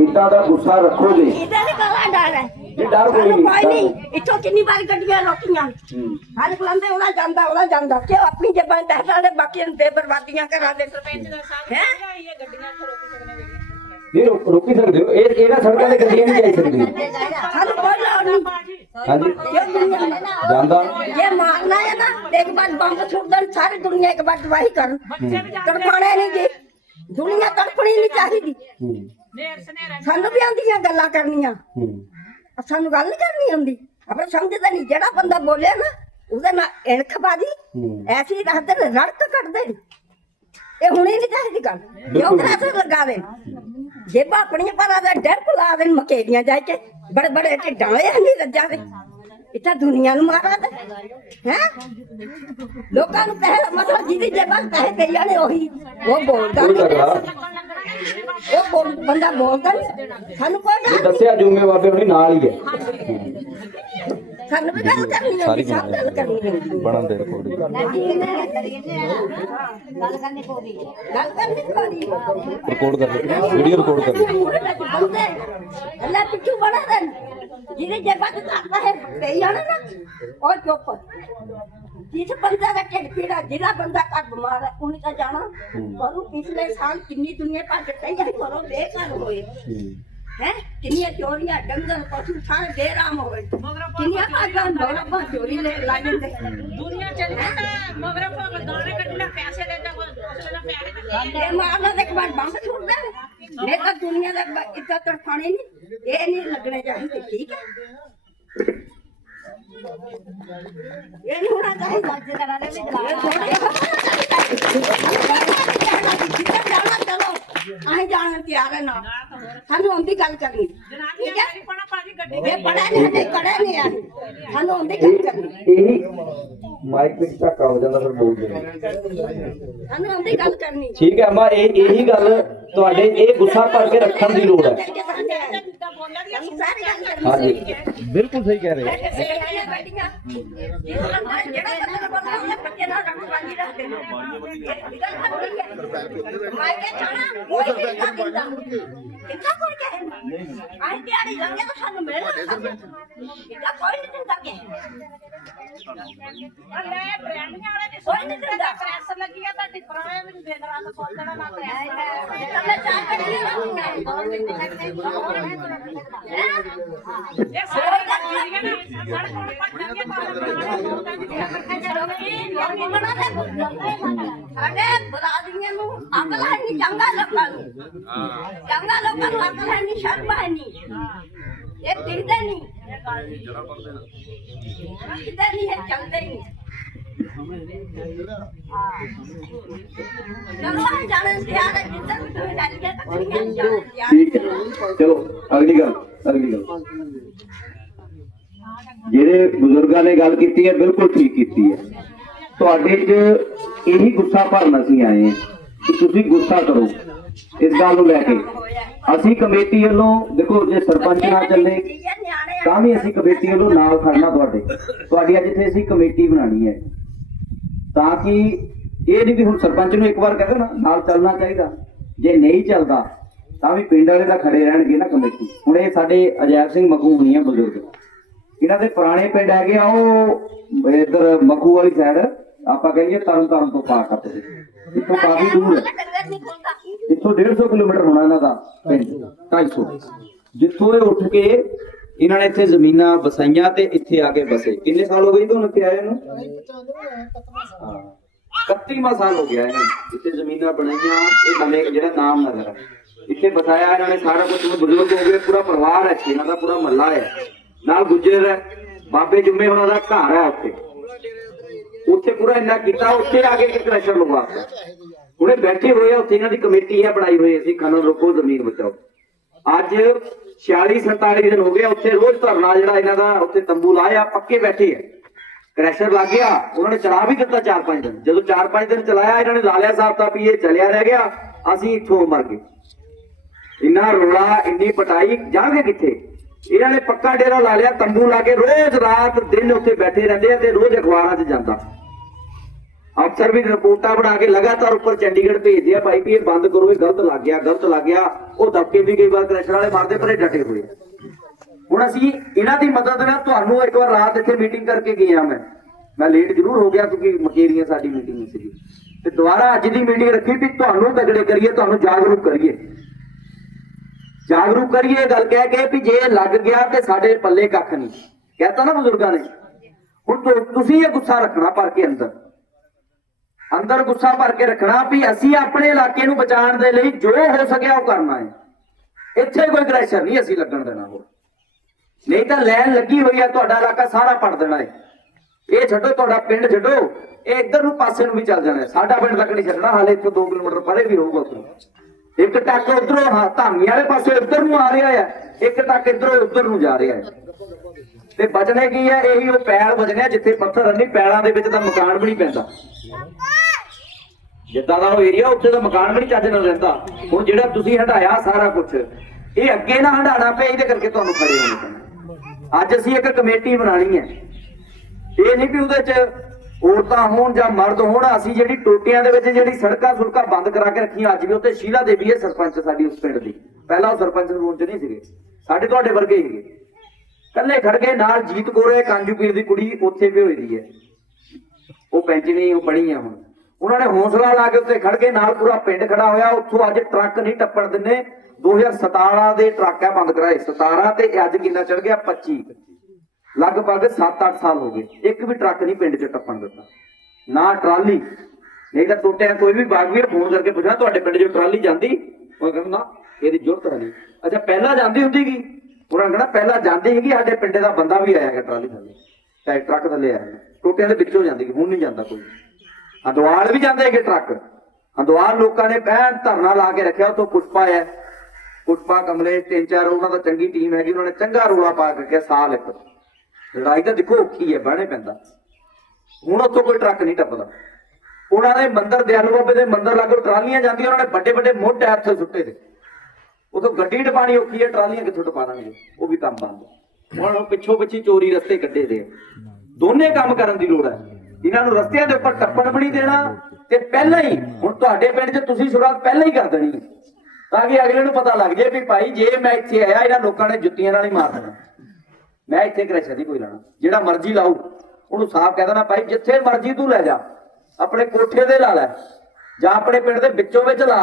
ਇਦਾਂ ਦਾ ਗੁੱਸਾ ਰੱਖੋਗੇ ਇਹਦੇ ਲਈ ਕਾਲਾ ਡਰ ਹੈ? ਇਹ ਡਰ ਕੋਈ ਸਾਨੂੰ ਕੋਈ ਨਹੀਂ। ਨਹੀਂ ਇੱਥੋਂ ਕਿੰਨੀ ਵਾਰ ਗੱਡੀਆਂ ਰੋਕੀਆਂ? ਹੂੰ। ਹਰ ਬੁਲਾਉਂਦੇ ਉਹਦਾ ਜਾਂਦਾ ਉਹਦਾ ਜਾਂਦਾ। ਕਿ ਆਪਣੀ ਜਬਾਨ ਦੱਸਦਾ ਤੇ ਬਾਕੀਆਂ ਨੂੰ ਬੇਬਰਬਾਦੀਆਂ ਕਰਾ ਦੇ। ਹੈ? ਨਹੀਂ ਰੋ- ਰੋਕੀ ਸਕਦੇ ਹੋ। ਇਹ ਇਹਨਾਂ ਸੜਕਾਂ ਤੇ ਗੱਡੀਆਂ ਨਹੀਂ ਜਾਈ ਸਕਦੀਆਂ। ਸਾਨੂੰ ਕੋਈ ਲੋੜ ਨਹੀਂ। ਹਾਂਜੀ। ਜਾਂਦਾ। ਜੇ ਮਾਰਨਾ ਹੈ ਨਾ ਇੱਕ ਵਾਰ ਬੰਬ ਸੁੱਟ ਦੇਣ ਸਾਰੀ ਦੁਨੀਆ ਇੱਕ ਵਾਰ ਤਬਾਹੀ ਕਰਨ। ਤੜਪਾਣੇ ਨਹੀਂ ਜੀ। ਨਹੀਂ ਚਾਹੀਦੀ। ਹੂੰ। ਸਾਨੂੰ ਵੀ ਆਉਂਦੀਆਂ ਗੱਲਾਂ ਕਰਨੀਆਂ। ਹੂੰ। ਸਾਨੂੰ ਗੱਲ ਨਹੀਂ ਕਰਨੀ ਆਉਂਦੀ ਆਪਣੇ ਸਮਝਦਾ ਨਹੀਂ ਜਿਹੜਾ ਬੰਦਾ ਬੋਲਿਆ ਨਾ ਉਹਦੇ ਨਾਲ ਇਣਖ ਬਾਜੀ ਹੂੰ। ਐਸੀ ਰੱਖਦੇ ਨੇ ਰੜਕ ਕੱਢਦੇ ਨੇ। ਇਹ ਹੁਣੇ ਨਹੀਂ ਚਾਹੀਦੀ ਗੱਲ। ਕਿਉਂ ਕਰਾਸ ਲਗਾ ਦੇ ਜੇਬਾਂ ਆਪਣੀਆਂ ਪਰਾਂ ਦਾ ਡਰ ਲਾ ਦੇਣ ਮਕੇਰੀਆਂ ਜਾ ਕੇ ਬੜੇ ਬੜੇ ਢਿੱਡਾਂ ਵਾਲੇ ਨਹੀਂ ਰੱਜਾ ਦੇ। ਇੱਥੇ ਦੁਨੀਆ ਨੂੰ ਮਾਰਾ ਦੇ। ਹੈ? ਲੋਕਾਂ ਨੂੰ ਪੈਸੇ ਮਤਲਬ ਜਿਹਦੀ ਜੇਬਾਂ 'ਚ ਪੈਸੇ ਕਈ ਜਾਣੇ ਉਹੀ। ਉਹ ਬੋਲਦਾ ਕੋਈ ਨਹੀਂ ਉਹ ਬੋਲ ਬੰਦਾ ਬੋਲਦਾ ਨਹੀਂ ਸਾਨੂੰ ਕੋਈ ਇਹ ਨਾ। ਦੱਸਿਆ ਜੂਮੇ ਬਾਬੇ ਹੁਣੀ ਨਾਲ ਹੀ ਹੈ। ਸਾਨੂੰ ਵੀ ਗੱਲ ਕਰਨੀ ਹੈ ਸਭ ਗੱਲ ਕਰਨੀ ਹੈ ਬਣਨ ਦੇ ਰਿਕਾਰਡਿੰਗ ਗੱਲ ਕਰਨੀ ਪਊਗੀ ਗੱਲ ਕਰਨੀ ਪਊਗੀ ਰਿਕਾਰਡ ਕਰ ਵੀਡੀਓ ਰਿਕਾਰਡ ਕਰ ਅੱਲਾ ਪਿੱਛੂ ਬੜਾ ਦੇਣ। ਜਿਹਨੇ ਜੇਬਾਂ ਚ ਕਰਦਾ ਹੈ ਕਈ ਜਾਣਾ ਨਾ। ਉਹ ਚੁੱਪ। ਜਿਸ ਬੰਦਾ ਦਾ ਢਿੱਡ ਪੀੜਾ ਜਿਹੜਾ ਬੰਦਾ ਘਰ ਬਿਮਾਰ ਹੈ ਉਹਨੇ ਤਾਂ ਜਾਣਾ। ਪਰ ਉਹ ਪਿਛਲੇ ਸਾਲ ਕਿੰਨੀ ਦੁਨੀਆ ਭੱਜ ਗਈ ਹੈ ਪਰ ਉਹ ਬੇਕਾਰ ਹੋਏ। ਹੈ। ਕਿੰਨੀਆਂ ਚੋਰੀਆਂ ਡੰਗਰ ਪਸ਼ੂ ਸਾਰੇ ਬੇਰਾਮ ਹੋਏ ਕਿੰਨੀਆਂ ਭਾਗਾਂ ਮਗਰਬਾਂ ਚੋਰੀ ਲੈ ਲਾ ਜਾਂਦੇ। ਦੁਨੀਆ ਚੱਲੀ ਤਾਂ ਮਗਰ ਭਗ ਦਾਣੇ ਕੱਢਣਾ ਪੈਸੇ ਦੇਦਾ ਇਹ ਮਾਰਨਾ ਤੇ ਇੱਕ ਵਾਰ ਬੰਬ ਛੁੱਟਦਾ ਇਹ ਤਾਂ ਦੁਨੀਆ ਦਾ ਬ- ਇੱਜ਼ਤ ਨਹੀਂ। ਇਹ ਨਹੀਂ ਲੱਗਣੇ ਚਾਹੀਦੇ ਠੀਕ ਹੈ? ਇਹ ਨਹੀਂ ਹੋਣਾ ਚਾਹੀਦਾ। ਇਹ ਥੋੜ੍ਹਾ ਜਾਣਾ ਚਲੋ ਅਸੀਂ ਜਾਣ ਤਿਆਰ ਹੈ ਨਾ। ਸਾਨੂੰ ਆਉਂਦੀ ਗੱਲ ਕਰਨੀ। ਠੀਕ ਹੈ? ਮੇਰੀ ਪਣਾ ਭਾਜੀ ਗੱਡੀ ਇਹ ਪੜਾ ਨਹੀਂ ਹਜੇ ਕੜਾ ਨਹੀਂ ਆ। ਸਾਨੂੰ ਆਉਂਦੀ ਗੱਲ ਕਰਨੀ। ਇਹੀ ਮਾਈਕ ਵਿੱਚ ਧੱਕਾ ਹੋ ਜਾਂਦਾ ਫਿਰ ਬੋਲਦੇ ਨੇ ਸਾਨੂੰ ਆਉਂਦੀ ਗੱਲ ਕਰਨੀ ਠੀਕ ਹੈ ਅਮਾ ਇਹ ਇਹੀ ਗੱਲ ਤੁਹਾਡੇ ਇਹ ਗੁੱਸਾ ਭਰ ਕੇ ਰੱਖਣ ਦੀ ਲੋੜ ਹੈ ਹਾਂਜੀ ਬਿਲਕੁਲ ਸਹੀ ਕਹਿ ਰਹੇ ਹੋ ਨਹੀਂ ਕਿੰਨਾ ਕੋਈ ਕਹੇ ਆਈ ਦਿਹਾੜੀ ਲੰਘੇ ਤਾਂ ਸਾਨੂੰ ਮਿਲਣਾ ਕਿੰਨਾ ਕੋਈ ਨਹੀਂ ਦਿੰਦਾ ਕਿ ਲੈ ਬ੍ਰਾਂਡੀਆਂ ਵਾਲੇ ਦੀ ਕੋਈ ਨਹੀਂ ਦਿੰਦਾ ਪ੍ਰੈਸ ਲੱਗੀ ਆ ਤੁਹਾਡੀ ਪੁਰਾਣੇ ਮੈਨੂੰ ਦਿਨ ਰਾਤ ਸੋਚਣਾ ਨਾ ਪ੍ਰੈਸ ਕੱਲੇ ਚਾਰ ਕੱਢੀ ਰੱਖੀਆਂ ਇਹ ਸਾਰੇ ਕੰਮ ਜਿਹੜੀਆਂ ਨਾ ਸਾਡੇ ਕੋਲ ਪੱਟਾਂਗੇ ਸਾਡੇ ਬਰਾਦਰੀਆਂ ਨੂੰ ਅਕਲ ਹੈ। ਨਹੀਂ ਚੰਗਾ ਲੋਕਾਂ ਨੂੰ ਚੰਗਾ ਲੋਕਾਂ ਨੂੰ ਅਕਲ ਹੈ ਨਹੀਂ ਸ਼ਰਮ ਹੈ ਨਹੀਂ ਇਹ ਦਿਖਦੇ ਨਹੀਂ। ਦਿਖਦੇ ਨਹੀਂ ਹੈ ਚਲਦੇ ਨਹੀਂ। ਹੈ। ਜਿੱਦਾਂ ਵੀ ਤੁਸੀਂ ਚਲੋ, ਅਗਲੀ ਗੱਲ ਅਗਲੀ ਗੱਲ। ਜਿਹੜੇ ਬਜ਼ੁਰਗਾਂ ਨੇ ਗੱਲ ਕੀਤੀ ਹੈ, ਬਿਲਕੁਲ ਠੀਕ ਕੀਤੀ ਹੈ। ਤੁਹਾਡੇ 'ਚ ਇਹੀ ਗੁੱਸਾ ਭਰਨ ਅਸੀਂ ਆਏ ਹਾਂ ਕਿ ਤੁਸੀਂ ਗੁੱਸਾ ਕਰੋ, ਇਸ ਗੱਲ ਨੂੰ ਲੈ ਕੇ। ਅਸੀਂ ਕਮੇਟੀ ਵੱਲੋਂ ਦੇਖੋ ਜੇ ਸਰਪੰਚ ਨਾ ਚੱਲੇ ਤਾਂ ਵੀ ਅਸੀਂ ਕਮੇਟੀ ਵੱਲੋਂ ਨਾਲ ਖੜਨਾ ਤੁਹਾਡੇ। ਤੁਹਾਡੀ ਅੱਜ ਇੱਥੇ ਅਸੀਂ ਕਮੇਟੀ ਬਣਾਣੀ ਹੈ। ਤਾਂ ਕਿ ਇਹ ਨਹੀਂ ਕਿ ਹੁਣ ਸਰਪੰਚ ਨੂੰ ਇੱਕ ਵਾਰ ਕਹਿੰਦਾ ਨਾ ਨਾਲ ਚੱਲਣਾ ਚਾਹੀਦਾ। ਜੇ ਨਹੀਂ ਚੱਲਦਾ ਤਾਂ ਵੀ ਪਿੰਡ ਵਾਲੇ ਤਾਂ ਖੜੇ ਰਹਿਣਗੇ ਨਾ ਕਮੇਟੀ। ਹੁਣ ਇਹ ਸਾਡੇ ਅਜੈਬ ਸਿੰਘ ਮਖੂ ਹੁਣੀ ਆ ਬਜ਼ੁਰਗ। ਇਹਨਾਂ ਦੇ ਪੁਰਾਣੇ ਪਿੰਡ ਹੈਗੇ ਆ ਉਹ ਇਧਰ ਮਖੂ ਵਾਲੀ ਸਾਈਡ ਆਪਾਂ ਕਹੀਏ ਤਰਨ ਤਾਰਨ ਤੋਂ ਪਾਰ ਕਰਦੇ। ਇੱਥੋਂ ਕਾਫੀ ਦੂਰ ਹੈ। ਨਹੀਂ ਇੱਥੋਂ 150 ਕਿਲੋਮੀਟਰ ਹੋਣਾ ਇਹਨਾਂ ਦਾ 250 ਜਿੱਥੋਂ ਇਹ ਉੱਠ ਕੇ ਇਹਨਾਂ ਨੇ ਇੱਥੇ ਜ਼ਮੀਨਾਂ ਵਸਾਈਆਂ ਤੇ ਇੱਥੇ ਆ ਕੇ ਬਸੇ ਕਿੰਨੇ ਸਾਲ ਹੋ ਗਏ ਤੁਹਾਨੂੰ ਇੱਥੇ ਆਏ ਨੂੰ? 31ਵਾਂ ਸਾਲ ਹੋ ਗਿਆ ਇਹਨਾਂ। ਇੱਥੇ ਜ਼ਮੀਨਾਂ ਬਣਾਈਆਂ, ਇਹ ਨਵੇਂ ਜਿਹੜਾ ਨਾਮ ਨਗਰ ਇੱਥੇ ਬਸਾਇਆ ਇਹਨਾਂ ਨੇ ਸਾਰਾ ਕੁਝ ਬਜ਼ੁਰਗ ਹੋ ਗਏ, ਪੂਰਾ ਪਰਿਵਾਰ ਹੈ ਇਹਨਾਂ ਦਾ ਪੂਰਾ ਮਹੱਲਾ ਹੈ। ਨਾਲ ਗੁੱਜਰ ਹੈ, ਬਾਬੇ ਜੁੰਮੇ ਉਹਨਾਂ ਦਾ ਘਰ ਹੈ ਉੱਥੇ। ਉੱਥੇ ਪੂਰਾ ਇੰਨਾ ਕੀਤਾ, ਉੱਥੇ ਆ ਕੇ ਇੱਕ ਕ੍ਰੈਸ਼ਰ ਲਗਵਾਤਾ ਹੁਣੇ ਬੈਠੇ ਹੋਏ ਆ, ਉੱਥੇ ਇਹਨਾਂ ਦੀ ਕਮੇਟੀ ਹੈ, ਬਣਾਈ ਹੋਈ ਅਸੀਂ ਖਨਨ ਰੋਕੋ, ਜ਼ਮੀਨ ਬਚਾਓ। ਅੱਜ 46 47 ਦਿਨ ਹੋ ਗਏ ਉੱਥੇ ਰੋਜ਼ ਧਰਨਾ ਜਿਹੜਾ ਇਹਨਾਂ ਦਾ, ਉੱਥੇ ਤੰਬੂ ਲਾਇਆ ਪੱਕੇ ਬੈਠੇ ਆ। ਕ੍ਰੈਸ਼ਰ ਲੱਗ ਗਿਆ, ਉਹਨਾਂ ਨੇ ਚਲਾ ਵੀ ਦਿੱਤਾ 4-5 ਦਿਨ। ਜਦੋਂ 4-5 ਦਿਨ ਚਲਾਇਆ, ਇਹਨਾਂ ਨੇ ਲਾਲਿਆ ਸਾਹਿਬ ਤਾਂ ਵੀ ਇਹ ਚਲਿਆ ਰਹਿ ਗਿਆ, ਅਸੀਂ ਇੱਥੋਂ ਮਰ ਗਏ। ਇੰਨਾ ਰੋਲਾ, ਇੰਨੀ ਪਟਾਈ, ਜਾਣਗੇ ਕਿੱਥੇ? ਇਹਨਾਂ ਨੇ ਪੱਕਾ ਡੇਰਾ ਲਾ ਲਿਆ, ਤੰਬੂ ਲਾ ਕੇ ਰੋਜ਼ ਰਾਤ ਦਿਨ ਉੱਥੇ ਬੈਠੇ ਰਹਿੰਦੇ ਆ ਤੇ ਰੋਜ਼ ਅਖਬਾਰਾਂ 'ਚ ਜਾਂਦਾ। ਅਫਸਰ ਵੀ ਰਿਪੋਰਟਾਂ ਬਣਾ ਕੇ ਲਗਾਤਾਰ ਉੱਪਰ ਚੰਡੀਗੜ੍ਹ ਭੇਜਦੇ ਆ ਭਾਈ ਵੀ ਇਹ ਬੰਦ ਕਰੋ, ਇਹ ਗਲਤ ਲੱਗ ਗਿਆ, ਗਲਤ ਲੱਗ ਗਿਆ। ਉਹ ਦਬਕੇ ਵੀ ਕਈ ਵਾਰ ਕ੍ਰੈਸ਼ਰ ਵਾਲੇ ਮਾਰਦੇ, ਪਰ ਇਹ ਡਟੇ ਹੋਏ ਆ। ਹੁਣ ਅਸੀਂ ਇਹਨਾਂ ਦੀ ਮਦਦ ਨਾਲ ਤੁਹਾਨੂੰ ਇੱਕ ਵਾਰ ਰਾਤ ਇੱਥੇ ਮੀਟਿੰਗ ਕਰਕੇ ਗਿਆ ਮੈਂ। ਮੈਂ ਲੇਟ ਜ਼ਰੂਰ ਹੋ ਗਿਆ ਕਿਉਂਕਿ ਮਕੇਰੀਆਂ ਸਾਡੀ ਮੀਟਿੰਗ ਸੀ ਤੇ ਦੁਬਾਰਾ ਅੱਜ ਦੀ ਮੀਟਿੰਗ ਰੱਖੀ ਵੀ ਤੁਹਾਨੂੰ ਤਗੜੇ ਕਰੀਏ, ਤੁਹਾਨੂੰ ਜਾਗਰੂਕ ਕਰੀਏ। ਜਾਗਰੂਕ ਕਰੀਏ, ਇਹ ਗੱਲ ਕਹਿ ਕੇ ਵੀ ਜੇ ਇਹ ਲੱਗ ਗਿਆ ਤੇ ਸਾਡੇ ਪੱਲੇ ਕੱਖ ਨਹੀਂ। ਕਹਤਾ ਨਾ ਬਜ਼ੁਰਗਾਂ ਨੇ। ਹੁਣ ਤੁਸੀਂ ਇਹ ਗੁੱਸਾ ਰੱਖਣਾ ਭਰ ਕੇ ਅੰਦਰ। ਅੰਦਰ ਗੁੱਸਾ ਭਰ ਕੇ ਰੱਖਣਾ ਵੀ ਅਸੀਂ ਆਪਣੇ ਇਲਾਕੇ ਨੂੰ ਬਚਾਉਣ ਦੇ ਲਈ ਜੋ ਹੋ ਸਕਿਆ ਉਹ ਕਰਨਾ ਹੈ। ਇੱਥੇ ਕੋਈ ਕ੍ਰੈਸ਼ਰ ਨਹੀਂ ਅਸੀਂ ਲੱਗਣ ਦੇਣਾ ਹੋਰ। ਨਹੀਂ ਤਾਂ ਲੈਣ ਲੱਗੀ ਹੋਈ ਹੈ ਤੁਹਾਡਾ ਇਲਾਕਾ ਸਾਰਾ ਪੜ ਦੇਣਾ ਹੈ। ਇਹ ਛੱਡੋ, ਤੁਹਾਡਾ ਪਿੰਡ ਛੱਡੋ। ਇਹ ਇੱਧਰ ਨੂੰ ਪਾਸੇ ਨੂੰ ਵੀ ਚੱਲ ਜਾਣਾ ਸਾਡਾ ਪਿੰਡ ਤੱਕ ਨਹੀਂ ਛੱਡਣਾ, ਹਾਲੇ ਇੱਥੋਂ 2 ਕਿਲੋਮੀਟਰ ਪਰੇ ਵੀ ਹੋਊਗਾ ਉੱਥੋਂ ਇੱਕ ਟੱਕ ਉਧਰੋਂ ਹਾਂ, ਧਾਮੀ ਵਾਲੇ ਪਾਸੇ ਇੱਧਰ ਨੂੰ ਆ ਰਿਹਾ ਹੈ, ਇੱਕ ਟੱਕ ਇੱਧਰੋਂ ਉੱਧਰ ਨੂੰ ਜਾ ਰਿਹਾ ਹੈ। ਤੇ ਬਚਣੇ ਕੀ ਹੈ? ਇਹੀ ਉਹ ਪੈਲ ਬਚਣੇ ਆ ਜਿੱਥੇ ਪੱਥਰ ਨਹੀਂ ਪੈਲਾਂ ਦੇ ਵਿੱਚ ਤਾਂ ਮਕਾਨ ਵੀ ਨਹੀਂ ਪੈਂਦਾ। ਜਿੱਦਾਂ ਦਾ ਉਹ ਏਰੀਆ ਉੱਥੇ ਦਾ ਮਕਾਨ ਵੀ ਨਹੀਂ ਚੱਜ ਨਾਲ ਰਹਿੰਦਾ। ਹੁਣ ਜਿਹੜਾ ਤੁਸੀਂ ਹਟਾਇਆ ਸਾਰਾ ਕੁਝ ਇਹ ਅੱਗੇ ਨਾ ਹਟਾਣਾ ਪਿਆ, ਇਹਦੇ ਕਰਕੇ ਤੁਹਾਨੂੰ ਖੜੇ ਹੋਣਾ ਪੈਣਾ। ਅੱਜ ਅਸੀਂ ਇੱਕ ਕਮੇਟੀ ਬਣਾਣੀ ਹੈ। ਇਹ ਨਹੀਂ ਵੀ ਉਹਦੇ ਚ ਔਰਤਾਂ ਹੋਣ ਜਾਂ ਮਰਦ ਹੋਣ, ਅਸੀਂ ਜਿਹੜੀ ਟੋਟੀਆਂ ਦੇ ਵਿੱਚ ਜਿਹੜੀ ਸੜਕਾਂ ਸੁੜਕਾਂ ਬੰਦ ਕਰਾ ਕੇ ਰੱਖੀਆਂ, ਅੱਜ ਵੀ ਉੱਥੇ ਸ਼ੀਲਾ ਦੇਵੀ ਹੈ ਸਰਪੰਚ ਸਾਡੀ ਉਸ ਪਿੰਡ ਦੀ। ਪਹਿਲਾਂ ਉਹ ਸਰਪੰਚ ਰੂਲ ਚ ਨਹੀਂ ਸੀਗੇ। ਸਾਡੇ ਤੁਹਾਡੇ ਵਰਗੇ ਹੀ ਸੀਗੇ। ਕੱਲੇ ਖੜ ਗਏ, ਨਾਲ ਜੀਤ ਗੋਰੇ, ਕਾਂਜੂ ਪੀਰ ਦੀ ਕੁੜੀ ਉੱਥੇ ਵੀ ਹੋਈ ਦੀ ਹੈ। ਉਹ ਪੈਂਚਣੀ ਉਹ ਬਣੀ ਆ ਹੁਣ। ਉਹਨਾਂ ਨੇ ਹੌਸਲਾ ਲਾ ਕੇ ਉੱਤੇ ਖੜ ਕੇ ਨਾਲ ਪੂਰਾ ਪਿੰਡ ਖੜਾ ਹੋਇਆ। ਉੱਥੋਂ ਅੱਜ ਟਰੱਕ ਨਹੀਂ ਟੱਪਣ ਦਿੰਦੇ। 2017 ਦੇ ਟਰੱਕ ਆ ਬੰਦ ਕਰਾਏ। 17 ਤੇ ਅੱਜ ਕਿੰਨਾ ਚੜ ਗਿਆ? 25 ਲਗਭਗ 7-8 ਸਾਲ ਹੋ ਗਏ। ਇੱਕ ਵੀ ਟਰੱਕ ਨਹੀਂ ਪਿੰਡ 'ਚ ਟੱਪਣ ਦਿੱਤਾ। ਨਾ ਟਰਾਲੀ। ਨਹੀਂ ਤਾਂ ਟੁੱਟਿਆ ਕੋਈ ਵੀ ਬਾਗ ਫੋਨ ਕਰਕੇ ਪੁੱਛਣਾ, ਤੁਹਾਡੇ ਪਿੰਡ 'ਚ ਟਰਾਲੀ ਜਾਂਦੀ? ਉਹ ਕਹਿੰਦਾ ਇਹਦੀ ਜ਼ਰੂਰਤ ਹੈ ਨਹੀਂ। ਅੱਛਾ, ਪਹਿਲਾਂ ਜਾਂਦੀ ਹੁੰਦੀ ਕੀ ਉਹਨਾਂ ਕਹਿੰਦਾ ਪਹਿਲਾਂ ਜਾਂਦੀ ਸੀਗੀ, ਸਾਡੇ ਪਿੰਡੇ ਦਾ ਬੰਦਾ ਵੀ ਆਇਆ ਹੈ ਟਰਾਲੀ ਥੱਲੇ। ਚਾਹੇ ਟਰੱਕ ਥੱਲੇ ਆਇਆ। ਟੋਟਿਆਂ ਦੇ ਵਿੱਚੋਂ ਜਾਂਦੀ ਹੁਣ ਨਹੀਂ ਜਾਂਦਾ ਕੋਈ। ਹੰਦਵਾਲ ਵੀ ਜਾਂਦੇ ਹੈਗੇ ਟਰੱਕ। ਹੰਦਵਾਲ ਲੋਕਾਂ ਨੇ ਬਹਿਣ ਧਰਨਾ ਲਾ ਕੇ ਰੱਖਿਆ ਉਤੋਂ ਪੁਸ਼ਪਾ ਹੈ। ਪੁਸ਼ਪਾ ਕਮਲੇ ਤਿੰਨ ਚਾਰ ਉਹਨਾਂ ਦਾ ਚੰਗੀ ਟੀਮ ਹੈਗੀ, ਉਹਨਾਂ ਨੇ ਚੰਗਾ ਰੋਲਾ ਪਾ ਕੇ ਰੱਖਿਆ, ਸਾਲ ਇੱਕ। ਲੜਾਈ ਤਾਂ ਦੇਖੋ ਔਖੀ ਹੈ, ਬਾਹਣੇ ਪੈਂਦਾ। ਹੁਣ ਉੱਥੋਂ ਕੋਈ ਟਰੱਕ ਨਹੀਂ ਟੱਪਦਾ। ਉਹਨਾਂ ਦੇ ਮੰਦਰ, ਦਿਆਲੂ ਬਾਬੇ ਦੇ ਮੰਦਰ ਲਾਗੋ ਟਰਾਲੀਆਂ ਜਾਂਦੀਆਂ, ਉਹਨਾਂ ਨੇ ਵੱਡੇ ਵੱਡੇ ਮੋਢੇ ਹੱਥ ਸੁੱਟੇ ਦੇ ਉਥੋਂ ਗੱਡੀ ਟਪਾਣੀ ਔਖੀ ਹੈ, ਟਰਾਲੀਆਂ ਕਿੱਥੋਂ ਟਪਾ ਦਾਂਗੇ? ਉਹ ਵੀ ਕੰਮ ਬੰਦ। ਹੁਣ ਉਹ ਪਿੱਛੋਂ ਪਿੱਛੇ ਚੋਰੀ ਰਸਤੇ ਕੱਢੇ ਦੇ ਦੋਨੇ ਕੰਮ ਕਰਨ ਦੀ ਲੋੜ ਹੈ। ਇਹਨਾਂ ਨੂੰ ਰਸਤਿਆਂ ਦੇ ਉੱਪਰ ਟੱਪਣ ਵੀ ਨਹੀਂ ਦੇਣਾ ਤੇ ਪਹਿਲਾਂ ਹੀ ਹੁਣ ਤੁਹਾਡੇ ਪਿੰਡ 'ਚ ਤੁਸੀਂ ਸ਼ੁਰੂਆਤ ਪਹਿਲਾਂ ਹੀ ਕਰ ਦੇਣੀ ਤਾਂ ਕਿ ਅਗਲੇ ਨੂੰ ਪਤਾ ਲੱਗ ਜਾਏ ਵੀ ਭਾਈ ਜੇ ਮੈਂ ਇੱਥੇ ਆਇਆ, ਇਹਨਾਂ ਲੋਕਾਂ ਨੇ ਜੁੱਤੀਆਂ ਨਾਲ ਹੀ ਮਾਰ ਦੇਣਾ। ਮੈਂ ਇੱਥੇ ਕ੍ਰੈਸ਼ਰ ਨਹੀਂ ਕੋਈ ਲੈਣਾ। ਜਿਹੜਾ ਮਰਜ਼ੀ ਲਾਉ ਉਹਨੂੰ ਸਾਫ਼ ਕਹਿ ਦੇਣਾ, ਭਾਈ ਜਿੱਥੇ ਮਰਜ਼ੀ ਤੂੰ ਲੈ ਜਾ। ਆਪਣੇ ਕੋਠੇ ਦੇ ਲਾ ਲੈ, ਜਾਂ ਆਪਣੇ ਪਿੰਡ ਦੇ ਵਿੱਚੋਂ ਵਿੱਚ ਲਾ।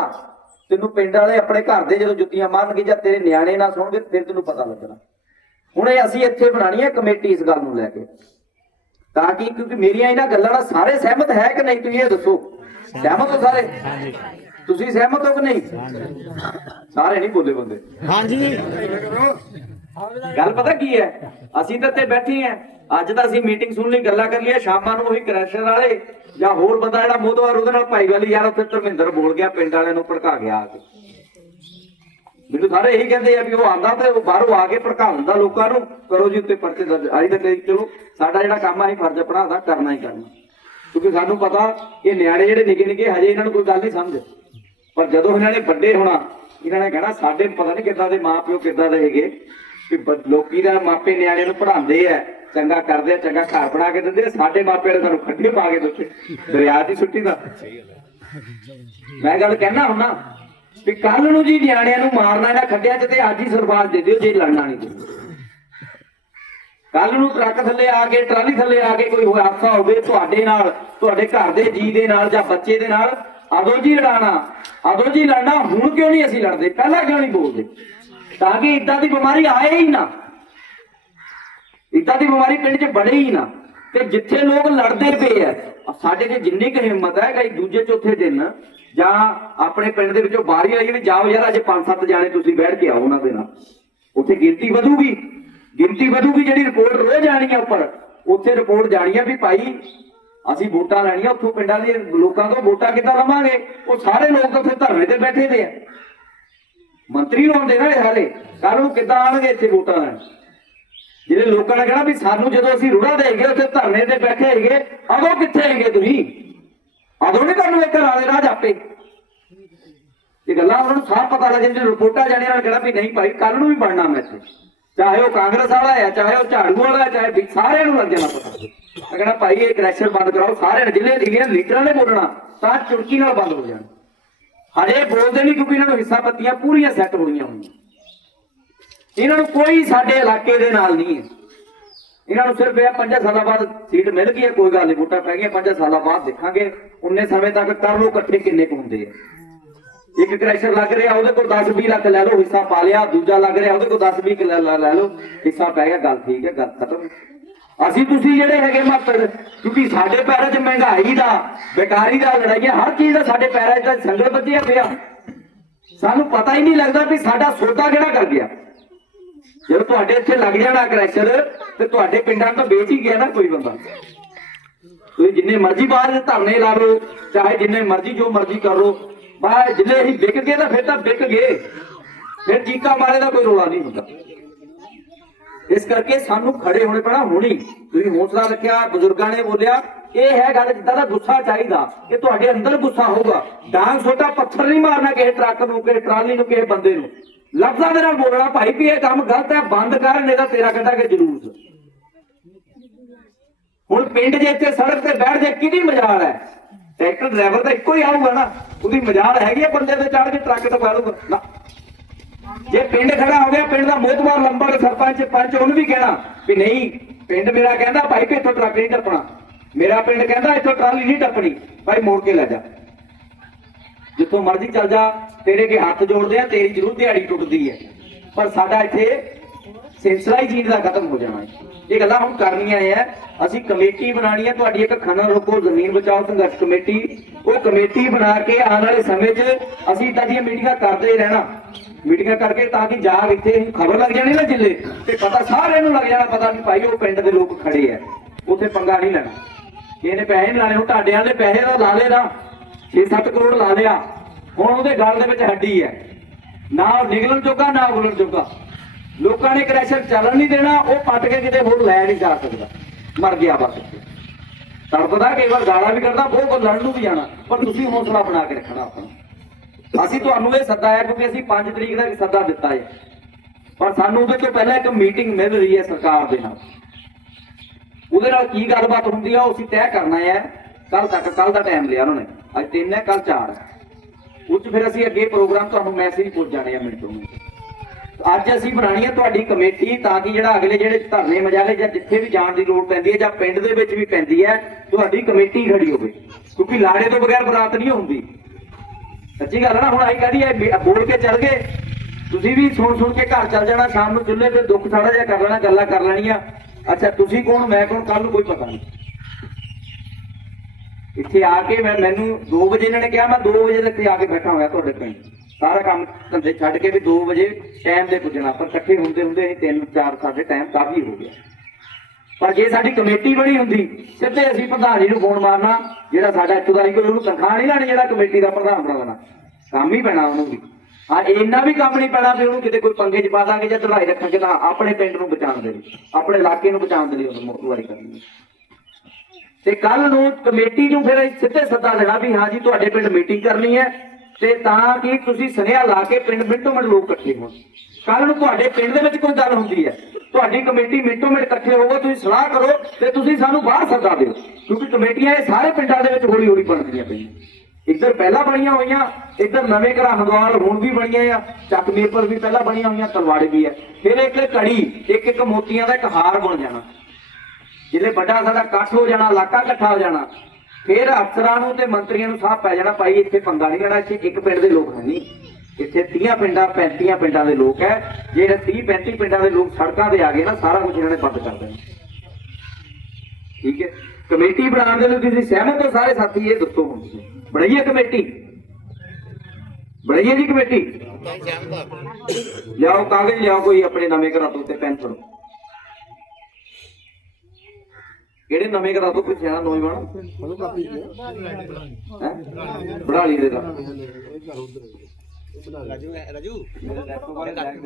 ਤੈਨੂੰ ਪਿੰਡ ਵਾਲੇ ਆਪਣੇ ਘਰ ਦੇ ਜਦੋਂ ਜੁੱਤੀਆਂ ਮਾਰਨਗੇ ਜਾਂ ਤੇਰੇ ਨਿਆਣੇ ਨਾ ਸੁਣਗੇ, ਫਿਰ ਤੈਨੂੰ ਪਤਾ ਲੱਗਣਾ। ਹੁਣ ਇਹ ਅਸੀਂ ਇੱਥੇ ਬਣਾਣੀ ਹੈ ਕਮੇਟੀ ਇਸ ਗੱਲ ਨੂੰ ਲੈ ਕੇ। ਤਾਂ ਕਿ ਕਿਉਂਕਿ ਮੇਰੀਆਂ ਇਹਨਾਂ ਗੱਲਾਂ ਨਾਲ ਸਾਰੇ ਸਹਿਮਤ ਹੈ ਕਿ ਨਹੀਂ ਤੁਸੀਂ ਇਹ ਦੱਸੋ? ਸਹਿਮਤ ਹੋ ਸਾਰੇ? ਤੁਸੀਂ ਸਹਿਮਤ ਹੋ ਕਿ ਨਹੀਂ? ਸਾਰੇ ਨਹੀਂ ਬੋਲੇ ਬੰਦੇ। ਹਾਂਜੀ। ਗੱਲ ਪਤਾ ਕੀ ਹੈ? ਅਸੀਂ ਤਾਂ ਇੱਥੇ ਬੈਠੇ ਆ ਅੱਜ ਤਾਂ ਅਸੀਂ ਮੀਟਿੰਗ ਸੁਣ ਲਈ ਗੱਲਾਂ ਕਰ ਲਈਆਂ। ਸ਼ਾਮਾਂ ਨੂੰ ਉਹੀ ਕ੍ਰੈਸ਼ਰ ਵਾਲੇ ਜਾਂ ਹੋਰ ਬੰਦਾ ਜਿਹੜਾ ਮੋਦਵਾਰ ਉਹਦੇ ਨਾਲ ਭਾਈ ਵਾਲੀ ਯਾਰ ਉੱਥੇ ਧਰਮਿੰਦਰ ਬੋਲ ਗਿਆ ਪਿੰਡ ਵਾਲਿਆਂ ਨੂੰ ਭੜਕਾ ਗਿਆ ਆ ਕੇ। ਮੈਨੂੰ ਸਾਰੇ ਇਹੀ ਕਹਿੰਦੇ ਆ ਵੀ ਉਹ ਆਂਦਾ ਤੇ ਉਹ ਬਾਹਰੋਂ ਆ ਕੇ ਭੜਕਾਉਂਦਾ ਲੋਕਾਂ ਨੂੰ, ਕਰੋ ਜੀ ਉੱਤੇ ਪਰਚੇ ਦਰਜ। ਆਈ ਤਾਂ ਕਹੀ ਚਲੋ, ਸਾਡਾ ਜਿਹੜਾ ਕੰਮ ਆ, ਅਸੀਂ ਫਰਜ਼ ਆਪਣਾ ਅਦਾ ਕਰਨਾ ਹੀ ਕਰਨਾ। ਕਿਉਂਕਿ ਸਾਨੂੰ ਪਤਾ ਇਹ ਨਿਆਣੇ ਜਿਹੜੇ ਨਿੱਕੇ ਨਿੱਕੇ, ਹਜੇ ਇਹਨਾਂ ਨੂੰ ਕੋਈ ਗੱਲ ਨਹੀਂ ਸਮਝ। ਪਰ ਜਦੋਂ ਇਹਨਾਂ ਨੇ ਵੱਡੇ ਹੋਣਾ, ਇਹਨਾਂ ਨੇ ਕਹਿਣਾ, ਸਾਡੇ ਪਤਾ ਨਹੀਂ ਕਿੱਦਾਂ ਦੇ ਮਾਪਿਓ ਕਿੱਦਾਂ ਦੇ ਹੈਗੇ। ਕਿ ਲੋਕੀ ਦਾ ਮਾਪੇ ਨਿਆਣੇ ਨੂੰ ਪੜਾਉਂਦੇ ਆ, ਚੰਗਾ ਕਰਦੇ ਆ, ਚੰਗਾ ਘਰ ਬਣਾ ਕੇ ਦਿੰਦੇ ਆ, ਸਾਡੇ ਮਾਪੇ ਨੇ ਸਾਨੂੰ ਖੱਡੇ ਪਾ ਕੇ ਦਿੱਤੇ ਦਰਿਆ ਦੀ ਸੁੱਟੀ ਦਾ। ਮੈਂ ਗੱਲ ਕਹਿਣਾ ਹੁੰਦਾ ਵੀ ਕੱਲ ਨੂੰ ਜੀ ਨਿਆਣਿਆਂ ਨੂੰ ਮਾਰਨਾ ਇਹਨਾਂ ਖੱਡਿਆਂ 'ਚ ਤੇ ਅੱਜ ਹੀ ਸਰਬਾਜ਼ ਦੇ ਦਿਓ, ਜੇ ਲੜਨਾ ਨਹੀਂ ਤੇ। ਕੱਲ ਨੂੰ ਟਰੱਕ ਥੱਲੇ ਆ ਕੇ, ਟਰਾਲੀ ਥੱਲੇ ਆ ਕੇ ਕੋਈ ਹਾਦਸਾ ਹੋਵੇ ਤੁਹਾਡੇ ਨਾਲ, ਤੁਹਾਡੇ ਘਰ ਦੇ ਜੀ ਦੇ ਨਾਲ ਜਾਂ ਬੱਚੇ ਦੇ ਨਾਲ ਅਦੋਂ ਜੀ ਲੜਾਣਾ ਅਦੋਂ ਜੀ ਲੜਨਾ, ਹੁਣ ਕਿਉਂ ਨਹੀਂ ਅਸੀਂ ਲੜਦੇ? ਪਹਿਲਾਂ ਕਿਉਂ ਨਹੀਂ ਬੋਲਦੇ? ਤਾਂ ਕਿ ਇਦਾਂ ਦੀ ਬਿਮਾਰੀ ਆਏ ਹੀ ਨਾ। ਇਦਾਂ ਦੀ ਬਿਮਾਰੀ ਪਿੰਡ 'ਚ ਬੜੇ ਹੀ ਨਾ। ਤੇ ਜਿੱਥੇ ਲੋਕ ਲੜਦੇ ਪਏ ਆ, ਸਾਡੇ 'ਚ ਜਿੰਨੀ ਕੁ ਹਿੰਮਤ ਹੈ ਕਿ ਦੂਜੇ ਚੌਥੇ ਦਿਨ ਜਾਂ ਆਪਣੇ ਪਿੰਡ ਦੇ ਵਿੱਚੋਂ ਬਾਰੀ ਆਈ ਵੀ ਜਾਓ ਯਾਰ, ਅੱਜ ਪੰਜ ਸੱਤ ਜਾਣੇ ਤੁਸੀਂ ਬੈਠ ਕੇ ਆਓ ਉਹਨਾਂ ਦੇ ਨਾਲ। ਉੱਥੇ ਗਿਣਤੀ ਵਧੂਗੀ। ਗਿਣਤੀ ਵਧੂਗੀ ਜਿਹੜੀ ਰਿਪੋਰਟ ਰੋਜ਼ ਆਣੀ ਹੈ ਉੱਪਰ। ਉੱਥੇ ਰਿਪੋਰਟ ਜਾਣੀ ਹੈ ਵੀ ਭਾਈ, ਅਸੀਂ ਵੋਟਾਂ ਲੈਣੀਆਂ ਉੱਥੋਂ ਪਿੰਡਾਂ ਦੇ ਲੋਕਾਂ ਤੋਂ ਵੋਟਾਂ ਕਿੱਦਾਂ ਲਵਾਂਗੇ? ਉਹ ਸਾਰੇ ਲੋਕ ਉੱਥੇ ਧਰਨੇ ਤੇ ਬੈਠੇ ਦੇ ਆ। ਮੰਤਰੀ ਨੂੰ ਆਉਂਦੇ ਨਾ ਇਹ ਹਾਲੇ। ਕੱਲ ਨੂੰ ਕਿੱਦਾਂ ਆਣਗੇ ਇੱਥੇ ਵੋਟਾਂ ਲੈਣ? ਜਿਹੜੇ ਲੋਕਾਂ ਨੇ ਕਹਿਣਾ ਵੀ ਸਾਨੂੰ ਜਦੋਂ ਅਸੀਂ ਰੁੜਾ ਦੇਗੇ ਉੱਥੇ ਧਰਨੇ ਤੇ ਬੈਠੇ ਹੈਗੇ ਅਦੋਂ ਕਿੱਥੇ ਹੈਗੇ ਤੁਸੀਂ? ਅਦੋਂ ਨਹੀਂ ਤੁਹਾਨੂੰ ਇੱਕ ਰਾਲੇ ਰਾਜ ਆਪੇ ਇਹ ਗੱਲਾਂ ਉਹਨਾਂ ਨੂੰ ਸਾਫ਼ ਪਤਾ ਲੱਗ ਜਾਂਦੀ ਰਿਪੋਰਟਾਂ ਜਾਣੀਆਂ ਨਾਲ ਕਹਿਣਾ ਵੀ ਨਹੀਂ ਭਾਈ ਕੱਲ ਨੂੰ ਵੀ ਬਣਨਾ ਮੈਂ ਇੱਥੇ ਚਾਹੇ ਉਹ ਕਾਂਗਰਸ ਵਾਲਾ ਹੈ, ਚਾਹੇ ਉਹ ਝਾੜੂ ਵਾਲਾ ਹੈ, ਚਾਹੇ ਸਾਰਿਆਂ ਨੂੰ ਲੱਗ ਜਾਣਾ ਪਤਾ ਮੈਂ ਕਹਿੰਦਾ ਭਾਈ, ਇਹ ਕ੍ਰੈਸ਼ਰ ਬੰਦ ਕਰਾਓ ਸਾਰੇ ਜ਼ਿਲ੍ਹੇ ਦੀਆਂ ਲੀਡਰਾਂ ਨੇ ਬੋਲਣਾ, ਤਾਂ ਚੁਟਕੀ ਨਾਲ ਬੰਦ ਹੋ ਜਾਣ। ਹਜੇ ਬੋਲਦੇ ਨਹੀਂ ਕਿਉਂਕਿ ਇਹਨਾਂ ਨੂੰ ਹਿੱਸਾ ਪੱਤੀਆਂ ਪੂਰੀਆਂ ਸੈੱਟ ਹੋਈਆਂ ਹੋਈਆਂ। ਇਹਨਾਂ ਨੂੰ ਕੋਈ ਸਾਡੇ ਇਲਾਕੇ ਦੇ ਨਾਲ ਨਹੀਂ ਹੈ। ਇਹਨਾਂ ਨੂੰ ਸਿਰਫ ਇਹ 5 ਸਾਲਾਂ ਬਾਅਦ ਸੀਟ ਮਿਲ ਗਈ ਹੈ, ਕੋਈ ਗੱਲ ਨਹੀਂ, ਵੋਟਾਂ ਪੈ ਗਈਆਂ, ਪੰਜਾਂ ਸਾਲਾਂ ਬਾਅਦ ਦੇਖਾਂਗੇ ਉਨੇ ਸਮੇਂ ਤੱਕ ਕਰ ਲੋ ਇਕੱਠੇ ਕਿੰਨੇ ਕੁ ਹੁੰਦੇ ਆ। ਇੱਕ ਕ੍ਰੈਸ਼ਰ ਲੱਗ ਰਿਹਾ, ਉਹਦੇ ਕੋਲ 10 20 ਲੱਖ ਲੈ ਲਓ, ਹਿੱਸਾ ਪਾ ਲਿਆ, ਦੂਜਾ ਲੱਗ ਰਿਹਾ, ਉਹਦੇ ਕੋਲ 10 20 ਲੈ ਲਓ, ਹਿੱਸਾ ਪੈ ਗਿਆ, ਗੱਲ ਠੀਕ ਹੈ, ਗੱਲ ਖਤਮ। ਅਸੀਂ ਤੁਸੀਂ ਜਿਹੜੇ ਹੈਗੇ ਮਾਤਰ ਕਿਉਂਕਿ ਸਾਡੇ ਪੈਰਾਂ 'ਚ ਮਹਿੰਗਾਈ ਦਾ, ਬੇਕਾਰੀ ਦਾ ਲੜਾਈ ਹਰ ਚੀਜ਼ ਦਾ ਸਾਡੇ ਪੈਰਾਂ 'ਚ ਤਾਂ ਸੰਗਲ ਵੱਜਿਆ ਪਿਆ। ਸਾਨੂੰ ਪਤਾ ਹੀ ਨਹੀਂ ਲੱਗਦਾ ਵੀ ਸਾਡਾ ਸੌਦਾ ਕਿਹੜਾ ਕਰ ਗਿਆ। ਜਦੋਂ ਤੁਹਾਡੇ ਇੱਥੇ ਲੱਗ ਜਾਣਾ ਕ੍ਰੈਸ਼ਰ ਤੇ ਤੁਹਾਡੇ ਪਿੰਡਾਂ ਤੋਂ ਵੇਚ ਹੀ ਗਿਆ ਨਾ ਕੋਈ ਬੰਦਾ। ਤੁਸੀਂ ਜਿੰਨੇ ਮਰਜ਼ੀ ਬਾਹਰ ਧਰਨੇ ਲਾ ਲਓ, ਚਾਹੇ ਜਿੰਨੇ ਮਰਜ਼ੀ ਜੋ ਮਰਜ਼ੀ ਕਰ ਲਓ, ਬਾਹਰ ਜਿੰਨੇ ਅਸੀਂ ਵਿਕ ਗਏ ਤਾਂ ਫਿਰ ਤਾਂ ਵਿਕ ਗਏ। ਫਿਰ ਚੀਕਾ ਮਾਰੇ ਦਾ ਕੋਈ ਰੋਲਾ ਨਹੀਂ ਹੁੰਦਾ। ਇਸ ਕਰਕੇ ਸਾਨੂੰ ਖੜੇ ਹੋਣੇ ਪੈਣਾ ਹੁਣੀ। ਤੁਸੀਂ ਹੌਸਲਾ ਰੱਖਿਆ, ਬਜ਼ੁਰਗਾਂ ਨੇ ਬੋਲਿਆ, ਇਹ ਹੈ ਗੱਲ ਜਿੱਦਾਂ ਦਾ ਗੁੱਸਾ ਚਾਹੀਦਾ, ਕਿ ਤੁਹਾਡੇ ਅੰਦਰ ਗੁੱਸਾ ਹੋਊਗਾ। ਡਾਂਗ ਛੋਟਾ ਪੱਥਰ ਨਹੀਂ ਮਾਰਨਾ ਕਿਸੇ ਟਰੱਕ ਨੂੰ, ਕਿਸੇ ਟਰਾਲੀ ਨੂੰ, ਕਿਸੇ ਬੰਦੇ ਨੂੰ। ਲਫ਼ਜ਼ਾਂ ਦੇ ਨਾਲ ਬੋਲਣਾ, ਭਾਈ ਵੀ ਇਹ ਕੰਮ ਗਲਤ ਹੈ, ਬੰਦ ਕਰ, ਨਹੀਂ ਤਾਂ ਤੇਰਾ ਕੱਢਾਂਗੇ ਜਲੂਸ। ਹੁਣ ਪਿੰਡ ਜੇ ਇੱਥੇ ਸੜਕ ਤੇ ਬੈਠ ਜਾ, ਕਿਹਦੀ ਮਜਾਲ ਹੈ? ਟਰੈਕਟਰ, ਡਰਾਈਵਰ ਤਾਂ ਇੱਕੋ ਹੀ ਆਊਗਾ ਨਾ। ਉਹਦੀ ਮਜਾਲ ਹੈਗੀ ਹੈ ਬੰਦੇ ਤੇ ਚੜ੍ਹ ਕੇ ਟਰੱਕ ਤੇ ਪਾ ਲੂਗਾ ਜੇ ਪਿੰਡ ਖੜਾ ਹੋ ਗਿਆ, ਪਿੰਡ ਦਾ ਮੋਤਬਾਰ ਲੰਬੜ ਸਰਪੰਚ, ਪੰਚ, ਉਹਨੂੰ ਵੀ ਕਹਿਣਾ ਵੀ ਨਹੀਂ, ਪਿੰਡ ਮੇਰਾ ਕਹਿੰਦਾ, ਭਾਈ ਕਿ ਇੱਥੋਂ ਟਰੱਕ ਨਹੀਂ ਟੱਪਣਾ। ਮੇਰਾ ਪਿੰਡ ਕਹਿੰਦਾ, ਇੱਥੋਂ ਟਰਾਲੀ ਨਹੀਂ ਟੱਪਣੀ। ਭਾਈ ਮੋੜ ਕੇ ਲੈ ਜਾ। ਜਿੱਥੋਂ ਮਰਜ਼ੀ ਚੱਲ ਜਾ, ਤੇਰੇ ਕੇ ਹੱਥ ਜੋੜਦੇ ਆ, ਤੇਰੀ ਜ਼ਰੂਰ ਦਿਹਾੜੀ ਟੁੱਟਦੀ ਹੈ। ਪਰ ਸਾਡਾ ਇੱਥੇ ਸਿਲਸਿਲਾ ਹੀ ਜੀਣ ਦਾ ਖਤਮ ਹੋ ਜਾਣਾ ਇਹ ਗੱਲਾਂ ਹੁਣ ਕਰਨੀਆਂ ਹੈ। ਅਸੀਂ ਕਮੇਟੀ ਬਣਾਣੀ ਹੈ, ਤੁਹਾਡੀ ਇੱਕ ਖਨਨ ਰੋਕੋ ਜ਼ਮੀਨ ਬਚਾਓ ਸੰਘਰਸ਼ ਕਮੇਟੀ। ਉਹ ਕਮੇਟੀ ਬਣਾ ਕੇ ਆਉਣ ਵਾਲੇ ਸਮੇਂ 'ਚ ਅਸੀਂ ਇਦਾਂ ਦੀਆਂ ਮੀਟਿੰਗਾਂ ਕਰਦੇ ਹੀ ਰਹਿਣਾ। ਮੀਟਿੰਗਾਂ ਕਰਕੇ ਤਾਂ ਕਿ ਜਾ ਇੱਥੇ ਖਬਰ ਲੱਗ ਜਾਣੀ ਨਾ ਜ਼ਿਲ੍ਹੇ। ਤੇ ਪਤਾ ਸਾਰਿਆਂ ਨੂੰ ਲੱਗ ਜਾਣਾ, ਪਤਾ ਵੀ ਭਾਈ ਉਹ ਪਿੰਡ ਦੇ ਲੋਕ ਖੜੇ ਆ ਉੱਥੇ ਪੰਗਾ ਨਹੀਂ ਲੈਣਾ। ਇਹਨੇ ਪੈਸੇ ਨਹੀਂ ਲਾਣੇ ਹੁਣ ਤੁਹਾਡੇ ਵਾਲੇ ਪੈਸੇ ਦਾ ਲਾ ਲੇ ਨਾ। 6-7 ਕਰੋੜ ਲਾ ਲਿਆ। ਹੁਣ ਉਹਦੇ ਗਲ ਦੇ ਵਿੱਚ ਹੱਡੀ ਹੈ। ਨਾ ਉਹ ਨਿਕਲਣ ਜੋਗਾ ਨਾ ਉਗਲਣ ਜੋਗਾ। ਲੋਕਾਂ ਨੇ ਕ੍ਰੈਸ਼ਰ ਚੱਲਣ ਨਹੀਂ ਦੇਣਾ, ਉਹ ਪੱਟ ਕੇ ਕਿਤੇ ਹੋਰ ਲੈ ਨਹੀਂ ਜਾ ਸਕਦਾ। ਮਰ ਗਿਆ ਬਸ ਤੜਪਦਾ ਕਈ ਵਾਰ ਗਾਲਾਂ ਵੀ ਕਰਦਾ ਬਹੁਤ ਕੋ ਲੜਨ ਨੂੰ ਵੀ ਜਾਣਾ। ਪਰ ਤੁਸੀਂ ਹੌਸਲਾ ਬਣਾ ਕੇ ਰੱਖਣਾ ਆਪਣਾ। ਅਸੀਂ ਤੁਹਾਨੂੰ ਇਹ ਸੱਦਾ ਹੈ, ਕਿਉਂਕਿ ਅਸੀਂ 5 ਤਰੀਕ ਦਾ ਵੀ ਸੱਦਾ ਦਿੱਤਾ ਹੈ। ਪਰ ਸਾਨੂੰ ਉਹਦੇ ਤੋਂ ਪਹਿਲਾਂ ਇੱਕ ਮੀਟਿੰਗ ਮਿਲ ਰਹੀ ਹੈ ਸਰਕਾਰ ਦੇ ਨਾਲ। ਉਹਦੇ ਨਾਲ ਕੀ ਗੱਲਬਾਤ ਹੁੰਦੀ ਆ, ਉਹ ਅਸੀਂ ਤੈਅ ਕਰਨਾ ਹੈ। ਕੱਲ ਤੱਕ ਕੱਲ ਦਾ ਟਾਈਮ ਲਿਆ ਉਹਨਾਂ ਨੇ। ਅੱਜ ਤਿੰਨ ਹੈ ਕੱਲ ਚਾਰ ਹੈ। ਉਹ 'ਚ ਫਿਰ ਅਸੀਂ ਅੱਗੇ ਪ੍ਰੋਗਰਾਮ ਤੁਹਾਨੂੰ ਮੈਸੇਜ ਪੁੱਜ ਜਾਣੇ ਆ ਮਿੰਟੋ ਮਿੰਟ। ਅੱਜ ਅਸੀਂ ਬਣਾਣੀ ਹੈ ਤੁਹਾਡੀ ਕਮੇਟੀ ਤਾਂ ਕਿ ਜਿਹੜਾ ਅਗਲੇ ਜਿਹੜੇ ਧਰਨੇ ਮਜਾਲੇ ਜਾਂ ਜਿੱਥੇ ਵੀ ਜਾਣ ਦੀ ਲੋੜ ਪੈਂਦੀ ਹੈ ਜਾਂ ਪਿੰਡ ਦੇ ਵਿੱਚ ਵੀ ਪੈਂਦੀ ਹੈ, ਤੁਹਾਡੀ ਕਮੇਟੀ ਖੜੀ ਹੋਵੇ। ਕਿਉਂਕਿ ਲਾੜੇ ਤੋਂ ਬਗੈਰ ਬਰਾਤ ਨਹੀਂ ਹੁੰਦੀ। ਸੱਚੀ ਗੱਲ ਨਾ, ਹੁਣ ਆਈ ਕਹਦੀ ਹੈ ਬੋਲ ਕੇ ਚੱਲ ਗਏ। ਤੁਸੀਂ ਵੀ ਸੁਣ ਸੁਣ ਕੇ ਘਰ ਚੱਲ ਜਾਣਾ, ਸ਼ਾਮ ਨੂੰ ਚੁੱਲ੍ਹੇ ਤੇ ਦੁੱਖ ਸਾੜਾ ਜਿਹਾ ਕਰ ਲੈਣਾ, ਗੱਲਾਂ ਕਰ ਲੈਣੀਆਂ। ਅੱਛਾ, ਤੁਸੀਂ ਕੌਣ, ਮੈਂ ਕੌਣ ਕੱਲ ਨੂੰ ਕੋਈ ਪਤਾ ਨਹੀਂ। ਇੱਥੇ ਆ ਕੇ ਮੈਂ ਮੈਨੂੰ 2 ਵਜੇ ਇਹਨਾਂ ਨੇ ਕਿਹਾ, ਮੈਂ 2 ਵਜੇ ਤੱਕ ਆ ਕੇ ਬੈਠਾ ਹੋਇਆ ਤੁਹਾਡੇ ਪਿੰਡ ਸਾਰਾ ਕੰਮ ਧੰਦੇ ਛੱਡ ਕੇ ਵੀ 2 ਵਜੇ ਟਾਈਮ ਤੇ ਪੁੱਜਣਾ, ਪਰ ਇਕੱਠੇ ਹੁੰਦੇ ਹੁੰਦੇ ਅਸੀਂ 3 4 ਸਾਡੇ ਟਾਈਮ ਕਾਫੀ ਹੋ ਗਿਆ। ਪਰ ਜੇ ਸਾਡੀ ਕਮੇਟੀ ਬਣੀ ਹੁੰਦੀ, ਸਿੱਧੇ ਅਸੀਂ ਪ੍ਰਧਾਨ ਜੀ ਨੂੰ ਫੋਨ ਮਾਰਨਾ, ਜਿਹੜਾ ਸਾਡਾ ਇੱਥੋਂ ਦਾ ਕੋਈ ਉਹਨੂੰ ਤਨਖਾਹ ਨਹੀਂ ਲੈਣੀ, ਜਿਹੜਾ ਕਮੇਟੀ ਦਾ ਪ੍ਰਧਾਨ ਬਣਾ ਦੇਣਾ। ਕੰਮ ਹੀ ਪੈਣਾ ਉਹਨੂੰ ਵੀ। ਹਾਂ ਇੰਨਾ ਵੀ ਕੰਮ ਨਹੀਂ ਪੈਣਾ ਵੀ ਉਹਨੂੰ ਕਿਤੇ ਕੋਈ ਪੰਗੇ 'ਚ ਪਾ ਦਾਂਗੇ ਜਾਂ ਢਲਾਈ ਰੱਖਾਂਗੇ ਤਾਂ ਆਪਣੇ ਪਿੰਡ ਨੂੰ ਬਚਾਉਣ ਦੇ ਲਈ, ਆਪਣੇ ਇਲਾਕੇ ਨੂੰ ਬਚਾਉਣ ਦੇ ਲਈ ਉਹਨੂੰ ਵਾਰੀ ਕਰਨੀ ਤੇ ਕੱਲ ਨੂੰ ਕਮੇਟੀ ਨੂੰ ਫਿਰ ਸਿੱਧੇ ਸੱਦਾ ਦੇਣਾ ਵੀ ਹਾਂ ਜੀ, ਤੁਹਾਡੇ ਪਿੰਡ ਮੀਟਿੰਗ ਕਰਨੀ ਹੈ ਤੇ ਤਾਂ ਕਿ ਤੁਸੀਂ ਸੁਨੇਹਾ ਲਾ ਕੇ ਪਿੰਡ ਮਿੰਟੋ ਮਿੰਟ ਲੋਕ ਇਕੱਠੇ ਹੋਣ। ਕੱਲ ਨੂੰ ਤੁਹਾਡੇ ਪਿੰਡ ਦੇ ਵਿੱਚ ਕੋਈ ਗੱਲ ਹੁੰਦੀ ਹੈ। ਤੁਹਾਡੀ ਕਮੇਟੀ ਮਿੰਟੋ ਮਿੰਟ ਇਕੱਠੇ ਹੋਵੋ ਤੁਸੀਂ ਸਲਾਹ ਕਰੋ ਤੇ ਤੁਸੀਂ ਸਾਨੂੰ ਬਾਹਰ ਸੱਦਾ ਦਿਓ। ਕਿਉਂਕਿ ਕਮੇਟੀਆਂ ਇਹ ਸਾਰੇ ਪਿੰਡਾਂ ਦੇ ਵਿੱਚ ਹੌਲੀ ਹੌਲੀ ਬਣਦੀਆਂ ਪਈਆਂ। ਇੱਧਰ ਪਹਿਲਾਂ ਬਣੀਆਂ ਹੋਈਆਂ, ਇੱਧਰ ਨਵੇਂ ਘਰਾਂ ਹੰਗਵਾਲ ਹੁਣ ਵੀ ਬਣੀਆਂ ਆ। ਚੱਕ ਮੀਰਪੁਰ ਵੀ ਪਹਿਲਾਂ ਬਣੀਆਂ ਹੋਈਆਂ, ਤਲਵਾੜੇ ਵੀ ਹੈ ਫਿਰ ਇੱਕ ਕੜੀ ਇੱਕ ਇੱਕ ਮੋਤੀਆਂ ਦਾ ਇੱਕ ਹਾਰ ਬਣ ਜਾਣਾ। ਜਿਹੜੇ ਵੱਡਾ ਸਾਡਾ ਇਕੱਠ ਹੋ ਜਾਣਾ ਇਲਾਕਾ ਇਕੱਠਾ ਹੋ ਜਾਣਾ ਫਿਰ ਅਫਸਰਾਂ ਨੂੰ ਤੇ ਮੰਤਰੀਆਂ ਨੂੰ ਸਾਹ ਪੈ ਜਾਣਾ ਭਾਈ ਇੱਥੇ ਪੰਗਾ ਨਹੀਂ ਲੈਣਾ ਇੱਥੇ ਇੱਕ ਪਿੰਡ ਦੇ ਲੋਕ ਹੈ ਨਹੀਂ। ਇੱਥੇ 30 ਪਿੰਡਾਂ 35 ਪਿੰਡਾਂ ਦੇ ਲੋਕ ਹੈ। ਜਿਹੜੇ 30 35 ਪਿੰਡਾਂ ਦੇ ਲੋਕ ਸੜਕਾਂ ਤੇ ਆ ਗਏ ਨਾ ਸਾਰਾ ਕੁਝ ਇਹਨਾਂ ਨੇ ਬੰਦ ਕਰ ਦੇਣਾ। ਠੀਕ ਹੈ? ਕਮੇਟੀ ਬਣਾਉਣ ਦੇ ਲਈ ਤੁਸੀਂ ਸਹਿਮਤ ਹੋ ਸਾਰੇ ਸਾਥੀ ਇਹ ਦੱਸੋ ਹੁਣ ਬਣਾਈਏ ਕਮੇਟੀ? ਬਣਾਈਏ ਜੀ ਕਮੇਟੀ? ਲਿਆਓ ਕਾਗਜ਼ ਲਿਆਓ ਕੋਈ ਆਪਣੇ ਨਵੇਂ ਘਰਾਂ ਤੋਂ ਤੇ ਪੈਨ ਫੜੋ। ਕਿਹੜੇ ਨਵੇਂ ਘਰਾਂ ਤੋਂ ਪੁੱਛਿਆ ਨੌਜਵਾਨ? ਹੈਂ? ਲਈ ਦੇ ਦਾ ਰਾਜੂ ਰਾਜੂ।